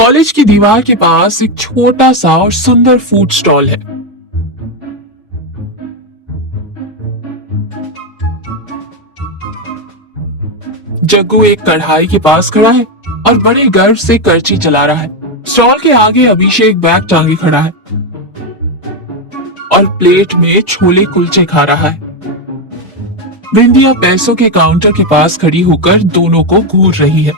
College की दीवार के पास एक छोटा सा और सुंदर फूड स्टॉल है। जग्गू एक कढ़ाई के पास खड़ा है और बड़े गर्व से करची चला रहा है। स्टॉल के आगे अभिषेक बैग टांगे खड़ा है और प्लेट में छोले कुलचे खा रहा है। बिंदिया पैसों के काउंटर के पास खड़ी होकर दोनों को घूर रही है।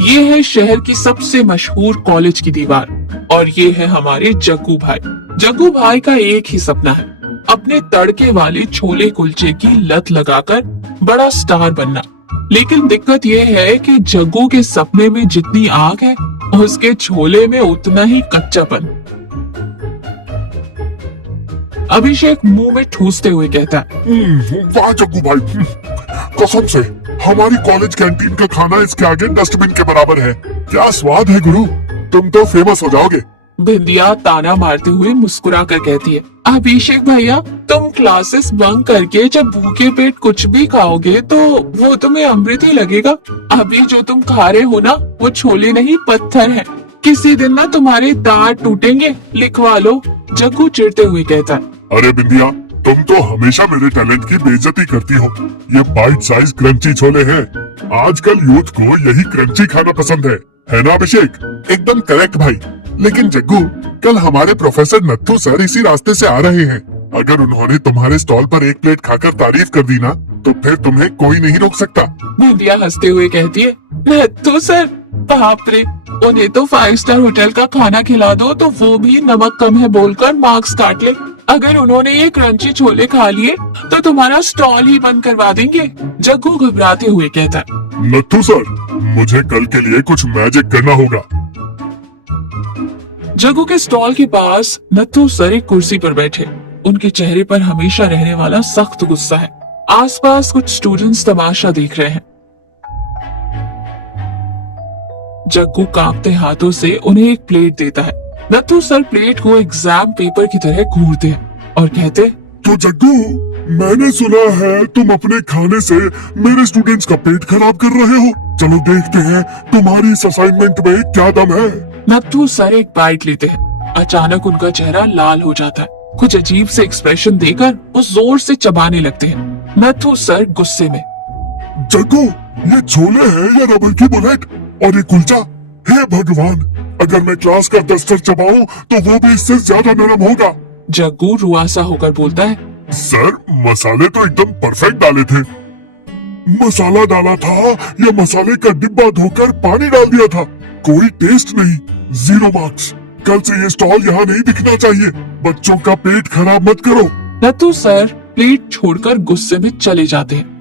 ये है शहर की सबसे मशहूर कॉलेज की दीवार और ये है हमारे जग्गू भाई। जग्गू भाई का एक ही सपना है, अपने तड़के वाले छोले कुलचे की लत लगाकर बड़ा स्टार बनना। लेकिन दिक्कत ये है कि जग्गू के सपने में जितनी आग है उसके छोले में उतना ही कच्चापन। अभिषेक मुंह में ठूसते हुए कहता है, वाह जग्गू भाई, कसम से हमारी कॉलेज कैंटीन का खाना इसके आगे डस्टबिन के बराबर है। क्या स्वाद है गुरु, तुम तो फेमस हो जाओगे। बिंदिया ताना मारते हुए मुस्कुरा कर कहती है, अभिषेक भैया तुम क्लासेस बंक करके जब भूखे पेट कुछ भी खाओगे तो वो तुम्हें अमृत ही लगेगा। अभी जो तुम खा रहे हो ना वो छोले नहीं पत्थर है। किसी दिन ना तुम्हारे दांत टूटेंगे, लिखवा लो। जग्गू चिढ़ते हुए कहता है, अरे बिंदिया, तुम तो हमेशा मेरे टैलेंट की बेइज्जती करती हो। ये बाइट साइज क्रंची छोले हैं। आजकल यूथ को यही क्रंची खाना पसंद है ना अभिषेक? एकदम करेक्ट भाई। लेकिन जग्गू, कल हमारे प्रोफेसर नत्थू सर इसी रास्ते से आ रहे हैं। अगर उन्होंने तुम्हारे स्टॉल पर एक प्लेट खाकर तारीफ कर दी ना तो फिर तुम्हें कोई नहीं रोक सकता। बिंदिया हंसते हुए कहती है, नत्थू सर, बाप रे, उन्हें तो 5 स्टार होटल का खाना खिला दो तो वो भी नमक कम है बोलकर मार्क्स काट ले। अगर उन्होंने ये क्रंची छोले खा लिए तो तुम्हारा स्टॉल ही बंद करवा देंगे। जग्गू घबराते हुए कहता है, नत्थू सर, मुझे कल के लिए कुछ मैजिक करना होगा। जग्गू के स्टॉल के पास नत्थू सर एक कुर्सी पर बैठे। उनके चेहरे पर हमेशा रहने वाला सख्त गुस्सा है। आसपास कुछ स्टूडेंट्स तमाशा देख रहे हैं। जग्गू कांपते हाथों से उन्हें एक प्लेट देता है। नत्थू सर प्लेट को एग्जाम पेपर की तरह घूरते हैं और कहते, तो जग्गू, मैंने सुना है तुम अपने खाने से मेरे स्टूडेंट्स का पेट खराब कर रहे हो। चलो देखते हैं तुम्हारी इस असाइनमेंट में क्या दम है। नत्थू सर एक बाइट लेते हैं। अचानक उनका चेहरा लाल हो जाता है। कुछ अजीब से एक्सप्रेशन देकर वो जोर से चबाने लगते हैं। नत्थू सर गुस्से में, जग्गू, ये छोले हैं या रबर की बुलेट? और ये कुलचा? हे भगवान, अगर मैं क्लास का दस्तर चबाऊं तो वो भी इससे ज्यादा नरम होगा। जग्गू रुआसा होकर बोलता है, सर, मसाले तो एकदम परफेक्ट डाले थे। मसाला डाला था या मसाले का डिब्बा धोकर पानी डाल दिया था? कोई टेस्ट नहीं, 0 मार्क्स। कल से ये स्टॉल यहाँ नहीं दिखना चाहिए। बच्चों का पेट खराब मत करो। नत्थू सर प्लेट छोड़कर गुस्से में चले जाते हैं।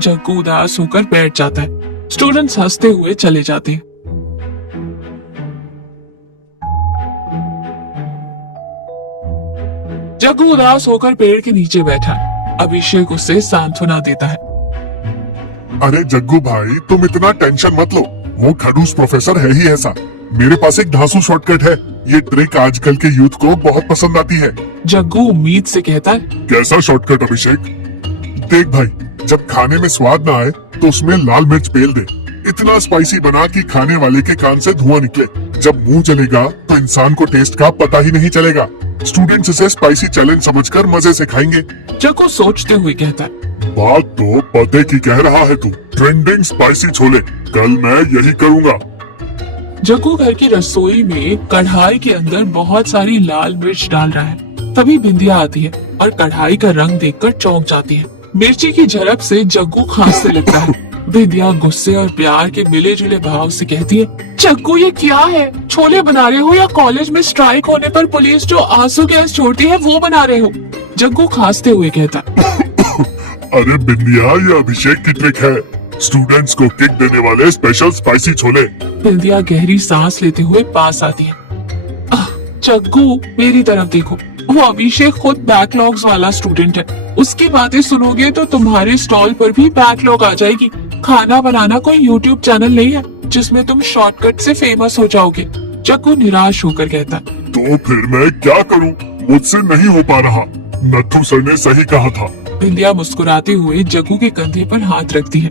जग्गू उदास होकर बैठ जाता है। स्टूडेंट्स हंसते हुए चले जाते हैं। जग्गू उदास होकर पेड़ के नीचे बैठा है। अभिषेक उसे सांत्वना देता है। अरे जग्गू भाई, तुम इतना टेंशन मत लो। वो खड़ूस प्रोफेसर है ही ऐसा। मेरे पास एक धांसू शॉर्टकट है। ये ट्रिक आजकल के यूथ को बहुत पसंद आती है। जग्गू उम्मीद से कहता है, कैसा शॉर्टकट अभिषेक? देख भाई, जब खाने में स्वाद ना आए तो उसमें लाल मिर्च पेल दे। इतना स्पाइसी बना कि खाने वाले के कान से धुआं निकले। जब मुंह जलेगा तो इंसान को टेस्ट का पता ही नहीं चलेगा। स्टूडेंट्स इसे स्पाइसी चैलेंज समझकर मजे से खाएंगे। जग्गू सोचते हुए कहता है, बात तो पते की कह रहा है तू। ट्रेंडिंग स्पाइसी छोले, कल मैं यही करूँगा। जग्गू घर की रसोई में कढ़ाई के अंदर बहुत सारी लाल मिर्च डाल रहा है। तभी बिंदिया आती है और कढ़ाई का रंग देखकर चौंक जाती है। मिर्ची की झलक से जग्गू खांसने लगता है। बिंदिया गुस्से और प्यार के मिले जुले भाव से कहती है, जग्गू ये क्या है? छोले बना रहे हो या कॉलेज में स्ट्राइक होने पर पुलिस जो आंसू गैस छोड़ती है वो बना रहे हो? जग्गू खांसते हुए कहता, अरे बिंदिया, ये अभिषेक की ट्रिक है। स्टूडेंट्स को किक देने वाले स्पेशल स्पाइसी छोले। बिंदिया गहरी सांस लेते हुए पास आती है। जग्गू, मेरी तरफ देखो, वो अभिषेक खुद बैकलॉग्स वाला स्टूडेंट है। उसकी बातें सुनोगे तो तुम्हारे स्टॉल पर भी बैकलॉग आ जाएगी। खाना बनाना कोई यूट्यूब चैनल नहीं है जिसमें तुम शॉर्टकट से फेमस हो जाओगे। जग्गू निराश होकर कहता, तो फिर मैं क्या करूं? मुझसे नहीं हो पा रहा। नत्थू सर ने सही कहा था। बिंदिया मुस्कुराते हुए जग्गू के कंधे पर हाथ रखती है।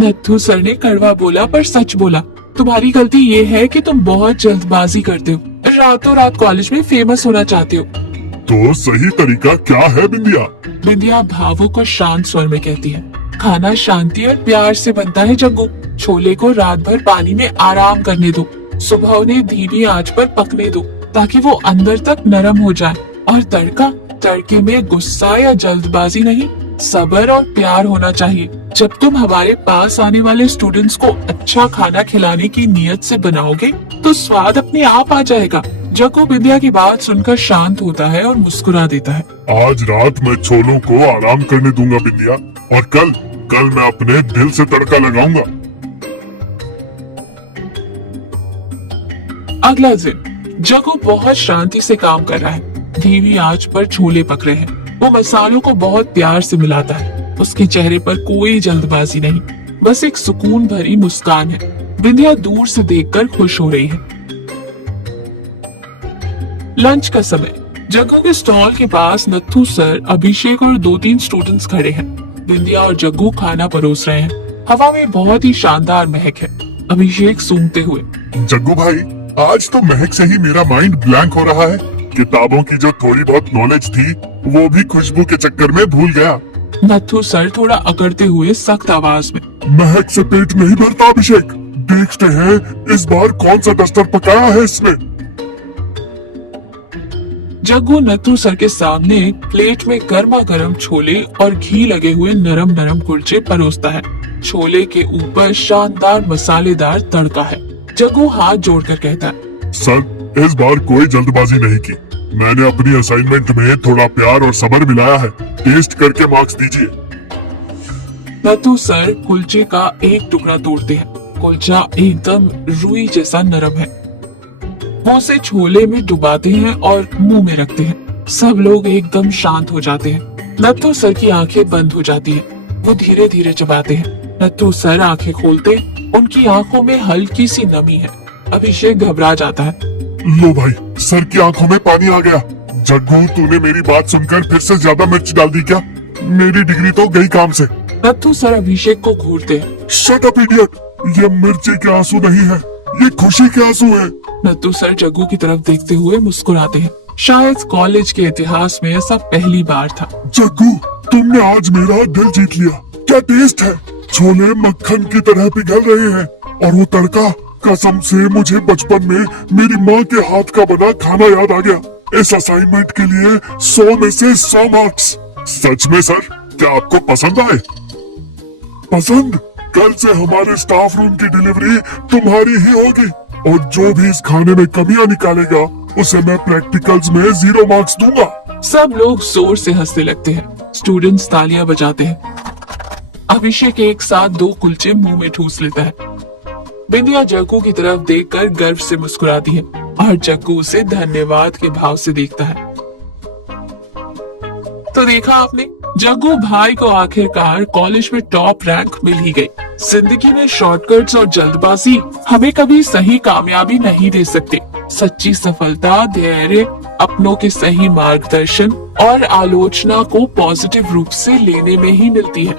नत्थू सर ने कड़वा बोला पर सच बोला। तुम्हारी गलती ये है कि तुम बहुत जल्दबाजी करते हो, रातों रात कॉलेज में फेमस होना चाहते हो। तो सही तरीका क्या है बिंदिया? बिंदिया भावुक और शांत स्वर में कहती है, खाना शांति और प्यार से बनता है जग्गू। छोले को रात भर पानी में आराम करने दो, सुबह उन्हें धीमी आंच पर पकने दो ताकि वो अंदर तक नरम हो जाए। और तड़के में गुस्सा या जल्दबाजी नहीं, सब्र और प्यार होना चाहिए। जब तुम हमारे पास आने वाले स्टूडेंट्स को अच्छा खाना खिलाने की नीयत से बनाओगे तो स्वाद अपने आप आ जाएगा। जग्गू बिंदिया की बात सुनकर शांत होता है और मुस्कुरा देता है। आज रात मैं छोलों को आराम करने दूंगा बिंदिया, और कल मैं अपने दिल से तड़का लगाऊंगा। अगला दिन जग्गू बहुत शांति से काम कर रहा है। धीमी आंच पर छोले पक रहे हैं। वो मसालों को बहुत प्यार से मिलाता है। उसके चेहरे पर कोई जल्दबाजी नहीं, बस एक सुकून भरी मुस्कान है। बिंदिया दूर से देखकर खुश हो रही है। लंच का समय। जग्गू के स्टॉल के पास नत्थू सर, अभिषेक और 2-3 स्टूडेंट्स खड़े हैं। बिंदिया और जग्गू खाना परोस रहे हैं। हवा में बहुत ही शानदार महक है। अभिषेक सूंघते हुए, जग्गू भाई, आज तो महक से ही मेरा माइंड ब्लैंक हो रहा है। किताबों की जो थोड़ी बहुत नॉलेज थी वो भी खुशबू के चक्कर में भूल गया। नत्थू सर थोड़ा अकड़ते हुए सख्त आवाज में, महक से पेट नहीं भरता अभिषेक। देखते हैं इस बार कौन सा डस्टर पकाया है इसमें। जग्गू नत्थू सर के सामने प्लेट में गर्मा गर्म छोले और घी लगे हुए नरम नरम कुलचे परोसता है। छोले के ऊपर शानदार मसालेदार तड़का है। जग्गू हाथ जोड़कर कहता है, सर, इस बार कोई जल्दबाजी नहीं की। मैंने अपनी असाइनमेंट में थोड़ा प्यार और सब्र मिलाया है। टेस्ट करके मार्क्स दीजिए। नत्थू सर कुलचे का एक टुकड़ा तोड़ते हैं। कुलचा एकदम रुई जैसा नरम है। वो उसे छोले में डुबाते हैं और मुंह में रखते हैं। सब लोग एकदम शांत हो जाते हैं। नत्थू सर की आंखें बंद हो जाती हैं। वो धीरे धीरे चबाते हैं। नत्थू सर आंखें खोलते, उनकी आंखों में हल्की सी नमी है। अभिषेक घबरा जाता है। लो भाई, सर की आंखों में पानी आ गया। जग्गू, तूने मेरी बात सुनकर फिर से ज्यादा मिर्च डाल दी क्या? मेरी डिग्री तो गई काम से। नत्थू सर अभिषेक को घूरते हैं। Shut up idiot! ये मिर्ची के आंसू नहीं है, ये खुशी के आंसू है। नत्थू सर जग्गू की तरफ देखते हुए मुस्कुराते हैं। शायद कॉलेज के इतिहास में ऐसा पहली बार था। जग्गू, तुमने आज मेरा दिल जीत लिया। क्या टेस्ट है! छोले मक्खन की तरह पिघल रहे हैं, और वो तड़का, कसम से मुझे बचपन में मेरी माँ के हाथ का बना खाना याद आ गया। इस असाइनमेंट के लिए 100 में से 100 मार्क्स। सच में सर, क्या आपको पसंद आए? पसंद? कल से हमारे स्टाफ रूम की डिलीवरी तुम्हारी ही होगी, और जो भी इस खाने में कमियां निकालेगा उसे मैं प्रैक्टिकल्स में 0 मार्क्स दूंगा। सब लोग जोर से हंसने लगते हैं। स्टूडेंट्स तालियां बजाते हैं। अभिषेक एक साथ 2 कुलचे मुंह में ठूस लेता है। बिंदिया जग्गू की तरफ देखकर गर्व से मुस्कुराती है और जग्गू उसे धन्यवाद के भाव से देखता है। तो देखा आपने, जग्गू भाई को आखिरकार कॉलेज में टॉप रैंक मिल ही गई। जिंदगी में शॉर्टकट्स और जल्दबाजी हमें कभी सही कामयाबी नहीं दे सकते। सच्ची सफलता धैर्य, अपनों के सही मार्गदर्शन और आलोचना को पॉजिटिव रूप से लेने में ही मिलती है।